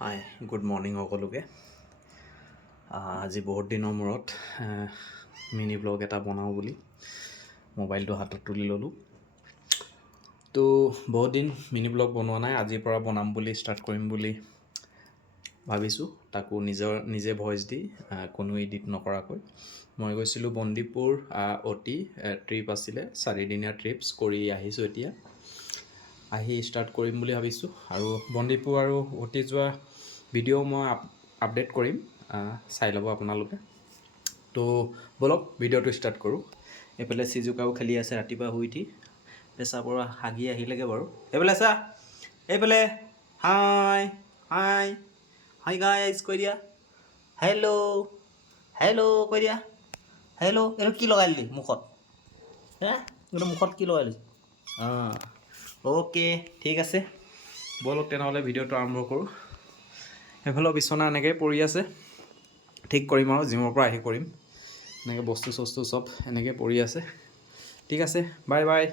Hi good morning সকলোকে। আজি বহুত দিনৰ মূৰত মিনি ব্লগ এটা বনাওঁ বুলি মোবাইলটো হাতত তুলি ল'লোঁ। তো বহুত দিন মিনি ব্লগ বনোৱা নাই, আজিৰ পৰা বনাম বুলি ষ্টাৰ্ট কৰিম বুলি ভাবিছোঁ। তাকো নিজে ভইচ দি কোনো এডিট নকৰাকৈ। মই গৈছিলোঁ বন্দীপুৰ অতি ট্ৰিপ আছিলে, 4দিনীয়া ট্ৰিপছ কৰি আহিছোঁ। এতিয়া আহি ষ্টাৰ্ট কৰিম বুলি ভাবিছোঁ। আৰু বন্দীপুৰ আৰু অতি যোৱা ভিডিঅ' মই আপডেট কৰিম, চাই ল'ব আপোনালোকে। তো বলক ভিডিঅ'টো ষ্টাৰ্ট কৰোঁ। এইফালে চিজুকাও খেলি আছে ৰাতিপুৱা শুই উঠি, পেচাৰ পৰা হাগি আহিলেগৈ বাৰু। এইফালে চা, এইফালে হাই হাই হাই গাইজ কৈ দিয়া, হেল্ল' হেল্ল' কৈ দিয়া, হেল্ল'। এইটো কি লগাই দিলি মুখত? এইটো মুখত কি লগাই দিলি? অ'কে ঠিক আছে, বলক তেনেহ'লে ভিডিঅ'টো আৰম্ভ কৰোঁ। সেইফালে বিচনা এনেকৈ পৰি আছে, ঠিক কৰিম আৰু জিমৰ পৰা আহি কৰিম। এনেকৈ বস্তু চস্তু চব এনেকৈ পৰি আছে। ঠিক আছে, বাই বাই।